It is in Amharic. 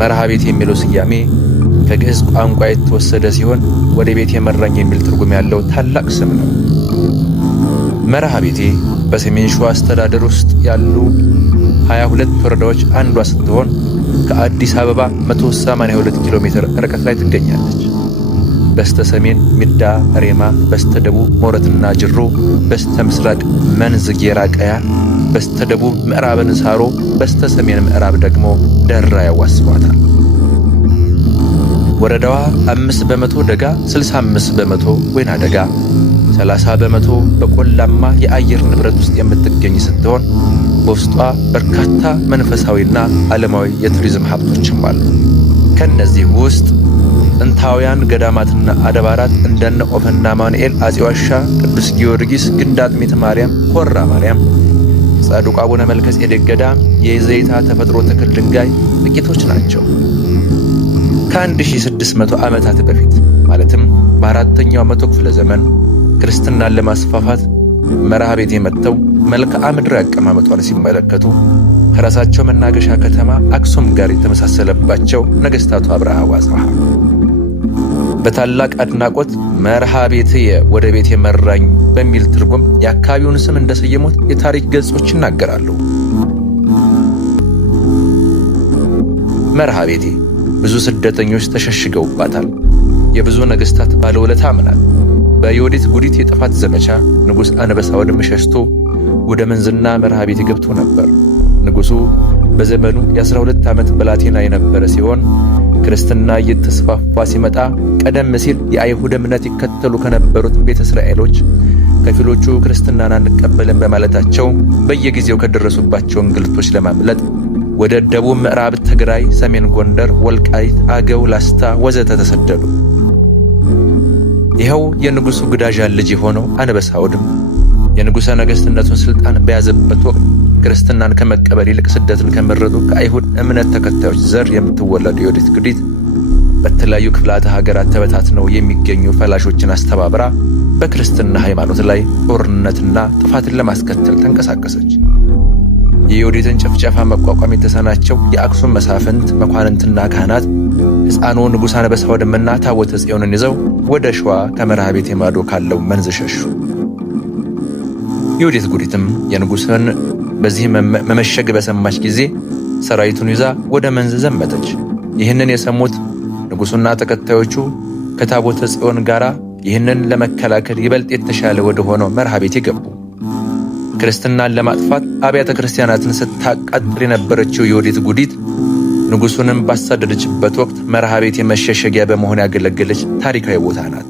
መርሃ ቤቴ የሚለው ስያሜ ከግዕዝ ቋንቋ የተወሰደ ሲሆን ወደ ቤት የመራኝ የሚል ትርጉም ያለው ታላቅ ስም ነው። መርሃ ቤቴ በሰሜን ሸዋ አስተዳደር ውስጥ ያሉ 22 ወረዳዎች አንዷ ስትሆን ከአዲስ አበባ 182 ኪሎ ሜትር ርቀት ላይ ትገኛለች። በስተ ሰሜን ሚዳ ሬማ፣ በስተ ደቡብ ሞረትና ጅሩ፣ በስተ ምስራቅ መንዝ ጌራ ቀያ፣ በስተ ደቡብ ምዕራብ ንሳሮ፣ በስተ ሰሜን ምዕራብ ደግሞ ደራ ያዋስኗታል። ወረዳዋ 5 በመቶ ደጋ፣ 65 በመቶ ወይና ደጋ፣ 30 በመቶ በቆላማ የአየር ንብረት ውስጥ የምትገኝ ስትሆን በውስጧ በርካታ መንፈሳዊና ዓለማዊ የቱሪዝም ሀብቶችም አሉ። ከነዚህ ውስጥ ጥንታውያን ገዳማትና አድባራት እንደነ ኦፈና ማኑኤል፣ አፄ ዋሻ፣ ቅዱስ ጊዮርጊስ፣ ግንደ አጥሚት ማርያም፣ ኮራ ማርያም፣ ጻድቁ አቡነ መልከ ጼዴቅ ገዳም፣ የዘይታ ተፈጥሮ ተክል ድንጋይ ጥቂቶች ናቸው። ከ1600 ዓመታት በፊት ማለትም በአራተኛው መቶ ክፍለ ዘመን ክርስትናን ለማስፋፋት መርሃ ቤቴ መጥተው መልክዓ ምድር አቀማመጧን ሲመለከቱ ከራሳቸው መናገሻ ከተማ አክሱም ጋር የተመሳሰለባቸው ነገሥታቱ አብርሃ ወአጽብሃ በታላቅ አድናቆት መርሃ ቤትየ ወደ ቤት የመራኝ በሚል ትርጉም የአካባቢውን ስም እንደሰየሙት የታሪክ ገጾች ይናገራሉ። መርሃ ቤቴ ብዙ ስደተኞች ተሸሽገውባታል። የብዙ ነገሥታት ባለውለታም ናት። በዮዲት ጉዲት የጥፋት ዘመቻ ንጉሥ አንበሳ ወድም ሸሽቶ ወደ መንዝና መርሃ ቤቴ ገብቶ ነበር። ንጉሡ በዘመኑ የ12 ዓመት ብላቴና የነበረ ሲሆን ክርስትና እየተስፋፋ ሲመጣ ቀደም ሲል የአይሁድ እምነት ይከተሉ ከነበሩት ቤተ እስራኤሎች ከፊሎቹ ክርስትናን አንቀበልም በማለታቸው በየጊዜው ከደረሱባቸው እንግልቶች ለማምለጥ ወደ ደቡብ ምዕራብ ትግራይ፣ ሰሜን ጎንደር፣ ወልቃይት፣ አገው፣ ላስታ ወዘተ ተሰደዱ። ይኸው የንጉሡ ግዳዣን ልጅ የሆነው አንበሳ ወድም የንጉሠ ነገሥትነቱን ሥልጣን በያዘበት ወቅት ክርስትናን ከመቀበል ይልቅ ስደትን ከመረጡ ከአይሁድ እምነት ተከታዮች ዘር የምትወለዱ ዮዲት ጉዲት በተለያዩ ክፍላተ ሀገራት ተበታትነው የሚገኙ ፈላሾችን አስተባብራ በክርስትና ሃይማኖት ላይ ጦርነትና ጥፋትን ለማስከተል ተንቀሳቀሰች። የዮዲትን ጭፍጨፋ መቋቋም የተሳናቸው የአክሱም መሳፍንት፣ መኳንንትና ካህናት ሕፃኑ ንጉሥ አንበሳ ወድምና ታቦተ ጽዮንን ይዘው ወደ ሸዋ ከመርሃ ቤቴ ማዶ ካለው መንዝ ሸሹ። ዮዲት ጉዲትም የንጉሥን በዚህ መመሸግ በሰማች ጊዜ ሰራዊቱን ይዛ ወደ መንዝ ዘመተች። ይህንን የሰሙት ንጉሡና ተከታዮቹ ከታቦተ ጽዮን ጋር ይህንን ለመከላከል ይበልጥ የተሻለ ወደ ሆነው መርሃ ቤቴ ገቡ። ክርስትናን ለማጥፋት አብያተ ክርስቲያናትን ስታቃጥል የነበረችው ዮዲት ጉዲት ንጉሡንም ባሳደደችበት ወቅት መርሃ ቤቴ መሸሸጊያ በመሆን ያገለገለች ታሪካዊ ቦታ ናት።